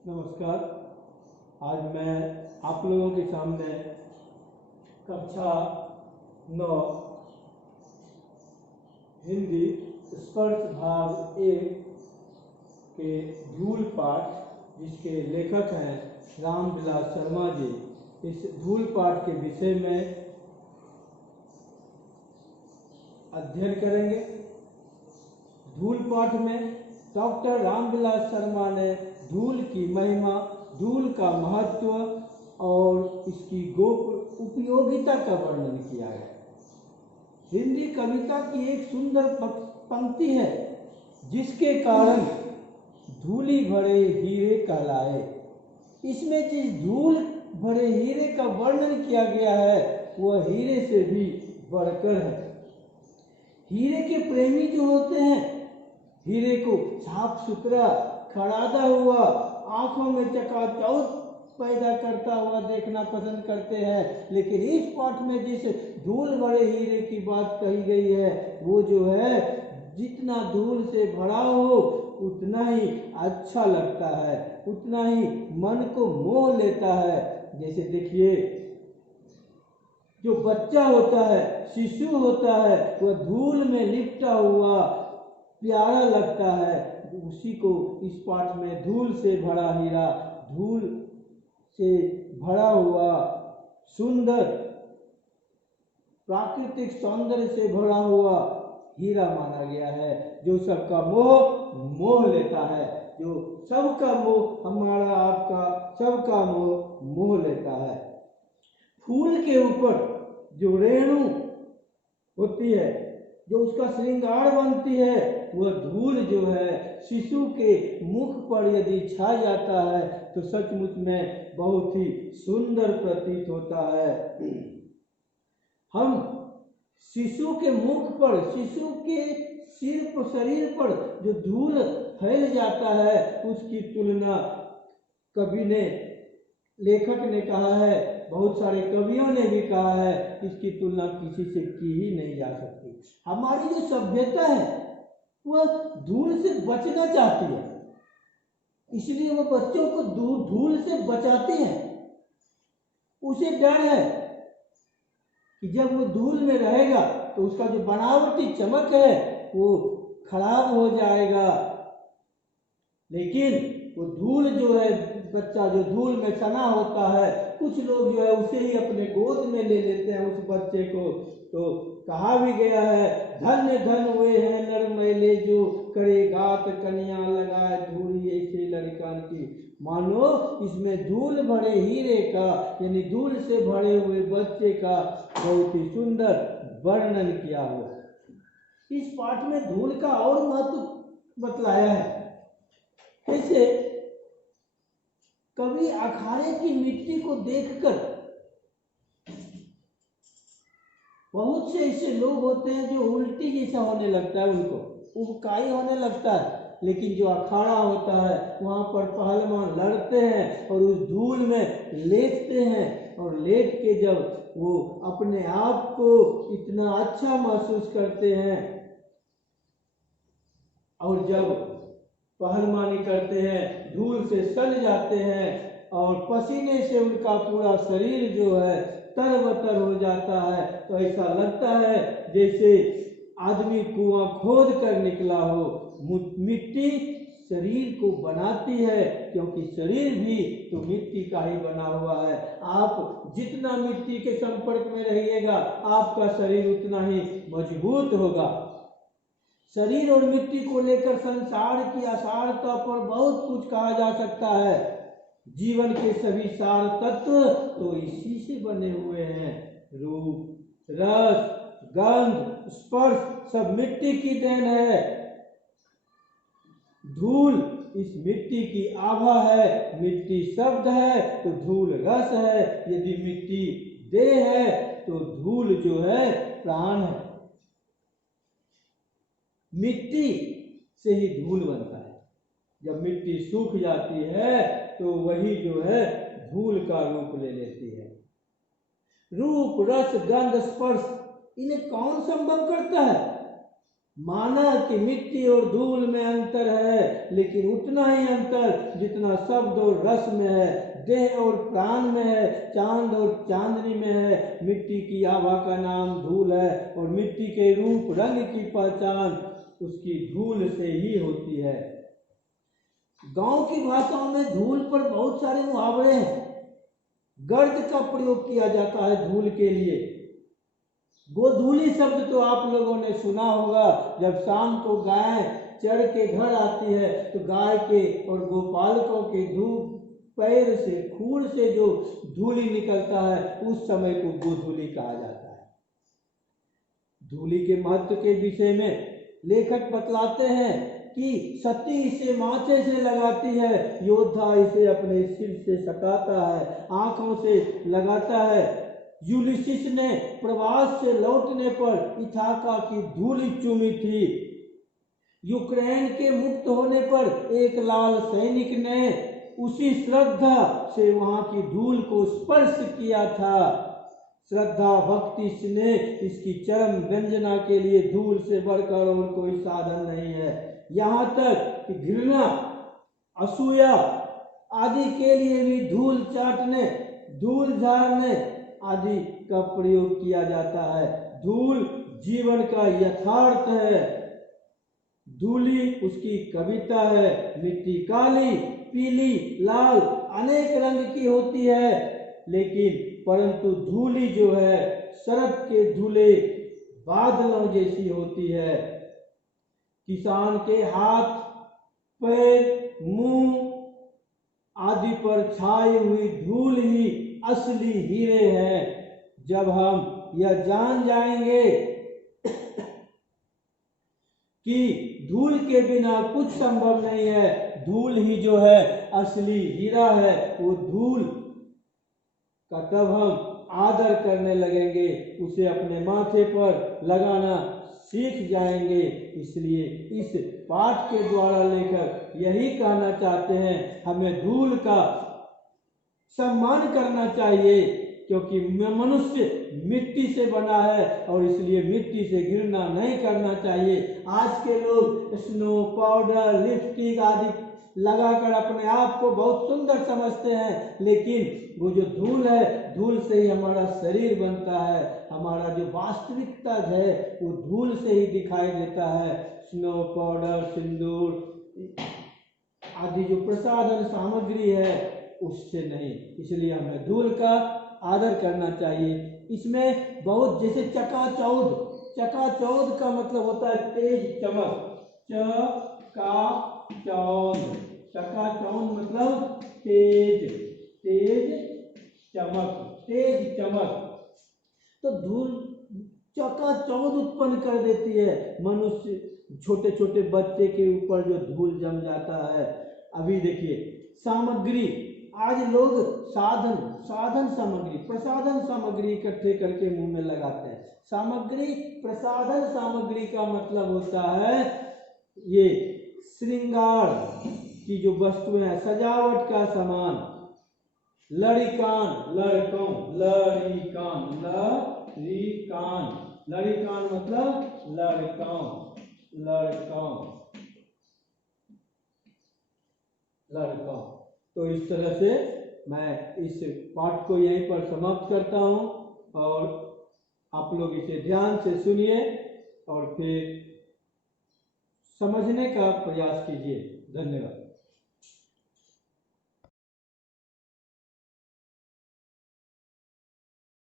नमस्कार। आज मैं आप लोगों के सामने कक्षा 9 हिंदी स्पर्श भाग 1 के धूल पाठ, जिसके लेखक हैं रामविलास शर्मा जी, इस धूल पाठ के विषय में अध्ययन करेंगे। धूल पाठ में डॉक्टर रामविलास शर्मा ने धूल की महिमा, धूल का महत्व और इसकी उपयोगिता का वर्णन किया है। हिंदी कविता की एक सुंदर पंक्ति है, जिसके कारण धूली भरे हीरे कहलाए। इसमें जिस धूल भरे हीरे का वर्णन किया गया है वह हीरे से भी बढ़कर है। हीरे के प्रेमी जो होते हैं, हीरे को साफ सुथरा खरादा हुआ, आंखों में चकाचौंध पैदा करता हुआ देखना पसंद करते हैं। लेकिन इस पाठ में जिस धूल भरे हीरे की बात कही गई है, वो जो है जितना धूल से भरा हो उतना ही अच्छा लगता है, उतना ही मन को मोह लेता है। जैसे देखिए, जो बच्चा होता है, शिशु होता है, वह धूल में लिपटा हुआ प्यारा लगता है। उसी को इस पाठ में धूल से भरा हीरा, धूल से भरा हुआ सुंदर, प्राकृतिक सौंदर्य से भरा हुआ हीरा माना गया है, जो सबका मोह लेता है, जो सबका मोह, हमारा आपका सबका मोह लेता है। फूल के ऊपर जो रेणु होती है, जो उसका श्रृंगार बनती है, वह धूल जो है शिशु के मुख पर यदि छा जाता है तो सचमुच में बहुत ही सुंदर प्रतीत होता है। हम शिशु के मुख पर, शिशु के सिर पर, शरीर पर जो धूल फैल जाता है, उसकी तुलना कवि ने, लेखक ने कहा है, बहुत सारे कवियों ने भी कहा है, इसकी तुलना किसी से की ही नहीं जा सकती। हमारी जो सभ्यता है वह धूल से बचना चाहती है, इसलिए वो बच्चों को धूल से बचाती है। उसे डर है कि जब वो धूल में रहेगा तो उसका जो बनावटी चमक है वो खराब हो जाएगा। लेकिन वो धूल जो है, बच्चा जो धूल में सना होता है, कुछ लोग जो है उसे ही अपने गोद में ले लेते हैं, उस बच्चे को। तो कहा भी गया है, धन्य धन वे हैं नर मैले, जो करे गात कन्या लगाए धूली ऐसे लड़कान की। मानो इसमें धूल भरे हीरे का, यानी धूल से भरे हुए बच्चे का बहुत ही सुंदर वर्णन किया हुआ। इस पाठ में धूल का और महत्व बतलाया है। कैसे कभी अखाड़े की मिट्टी को देखकर, बहुत से ऐसे लोग होते हैं जो उल्टी जैसा होने लगता है, उनको उबकाई होने लगता है। लेकिन जो अखाड़ा होता है वहां पर पहलवान लड़ते हैं और उस धूल में लेटते हैं, और लेट के जब वो अपने आप को इतना अच्छा महसूस करते हैं, और जब पहलवानी करते हैं, धूल से सल जाते हैं और पसीने से उनका पूरा शरीर जो है तरबतर हो जाता है, तो ऐसा लगता है जैसे आदमी कुआं खोद कर निकला हो। मिट्टी शरीर को बनाती है, क्योंकि शरीर भी तो मिट्टी का ही बना हुआ है। आप जितना मिट्टी के संपर्क में रहिएगा, आपका शरीर उतना ही मजबूत होगा। शरीर और मिट्टी को लेकर संसार की असारता पर बहुत कुछ कहा जा सकता है। जीवन के सभी सार तत्व तो इसी से बने हुए हैं। रूप, रस, गंध, स्पर्श सब मिट्टी की देन है। धूल इस मिट्टी की आभा है, मिट्टी शब्द है तो धूल रस है। यदि मिट्टी देह है तो धूल जो है प्राण है। मिट्टी से ही धूल बनता है। जब मिट्टी सूख जाती है तो वही जो है धूल का रूप ले लेती है। रूप, रस, गंध, स्पर्श, इन्हें कौन संभव करता है? माना कि मिट्टी और धूल में अंतर है, लेकिन उतना ही अंतर जितना शब्द और रस में है, देह और प्राण में है, चांद और चांदनी में है। मिट्टी की आभा का नाम धूल है और मिट्टी के रूप रंग की पहचान उसकी धूल से ही होती है। गांव की भाषाओं में धूल पर बहुत सारे मुहावरे हैं। गर्द का प्रयोग किया जाता है धूल के लिए। गोधूली शब्द तो आप लोगों ने सुना होगा। जब शाम को गाय चढ़ के घर आती है तो गाय के और गोपालकों के धूप पैर से खूर से जो धूली निकलता है उस समय को गोधूली कहा जाता है। धूली के महत्व के विषय में लेखक बतलाते हैं कि सती इसे माथे से लगाती है, योद्धा इसे अपने सिर से सटाता है, आंखों से लगाता है। यूलिसिस ने प्रवास से लौटने पर इथाका की धूली चूमी थी। यूक्रेन के मुक्त होने पर एक लाल सैनिक ने उसी श्रद्धा से वहां की धूल को स्पर्श किया था। श्रद्धा भक्ति स्नेह इसकी चरम व्यंजना के लिए धूल से बढ़कर और कोई साधन नहीं है। यहाँ तक कि घृणा असूया आदि के लिए भी धूल चाटने धूल झाड़ने आदि का प्रयोग किया जाता है। धूल जीवन का यथार्थ है। धूली उसकी कविता है। मिट्टी काली पीली लाल अनेक रंग की होती है, लेकिन परंतु धूली जो है शरद के धुले बादलों जैसी होती है। किसान के हाथ पैर मुंह आदि पर छाई हुई धूल ही असली हीरे हैं। जब हम यह जान जाएंगे कि धूल के बिना कुछ संभव नहीं है, धूल ही जो है असली हीरा है, वो धूल का तब हम आदर करने लगेंगे, उसे अपने माथे पर लगाना सीख जाएंगे। इसलिए इस पाठ के द्वारा लेकर यही कहना चाहते हैं, हमें धूल का सम्मान करना चाहिए, क्योंकि मनुष्य मिट्टी से बना है और इसलिए मिट्टी से घृणा नहीं करना चाहिए। आज के लोग स्नो पाउडर लिपस्टिक आदि लगाकर अपने आप को बहुत सुंदर समझते हैं, लेकिन वो जो धूल है, धूल से ही हमारा शरीर बनता है। हमारा जो वास्तविकता है वो धूल से ही दिखाई देता है। स्नो पाउडर सिंदूर आदि जो प्रसाधन सामग्री है उससे नहीं। इसलिए हमें धूल का आदर करना चाहिए। इसमें बहुत जैसे चकाचौंध, चकाचौंध का मतलब होता है तेज चमक। चकाचौंध, चकाचौंध मतलब तेज तेज चमक, तेज चमक। तो धूल चकाचौंध उत्पन्न कर देती है। मनुष्य छोटे छोटे बच्चे के ऊपर जो धूल जम जाता है। अभी देखिए सामग्री, आज लोग साधन सामग्री प्रसाधन सामग्री इकट्ठे करके मुंह में लगाते हैं। सामग्री प्रसाधन सामग्री का मतलब होता है ये श्रृंगार की जो वस्तुएं हैं, सजावट का सामान। लड़िकान लड़कों, लड़िकान लड़िकान, लड़िकान मतलब लड़कों लड़कों लड़कों। तो इस तरह से मैं इस पाठ को यहीं पर समाप्त करता हूं और आप लोग इसे ध्यान से सुनिए और फिर समझने का प्रयास कीजिए। धन्यवाद।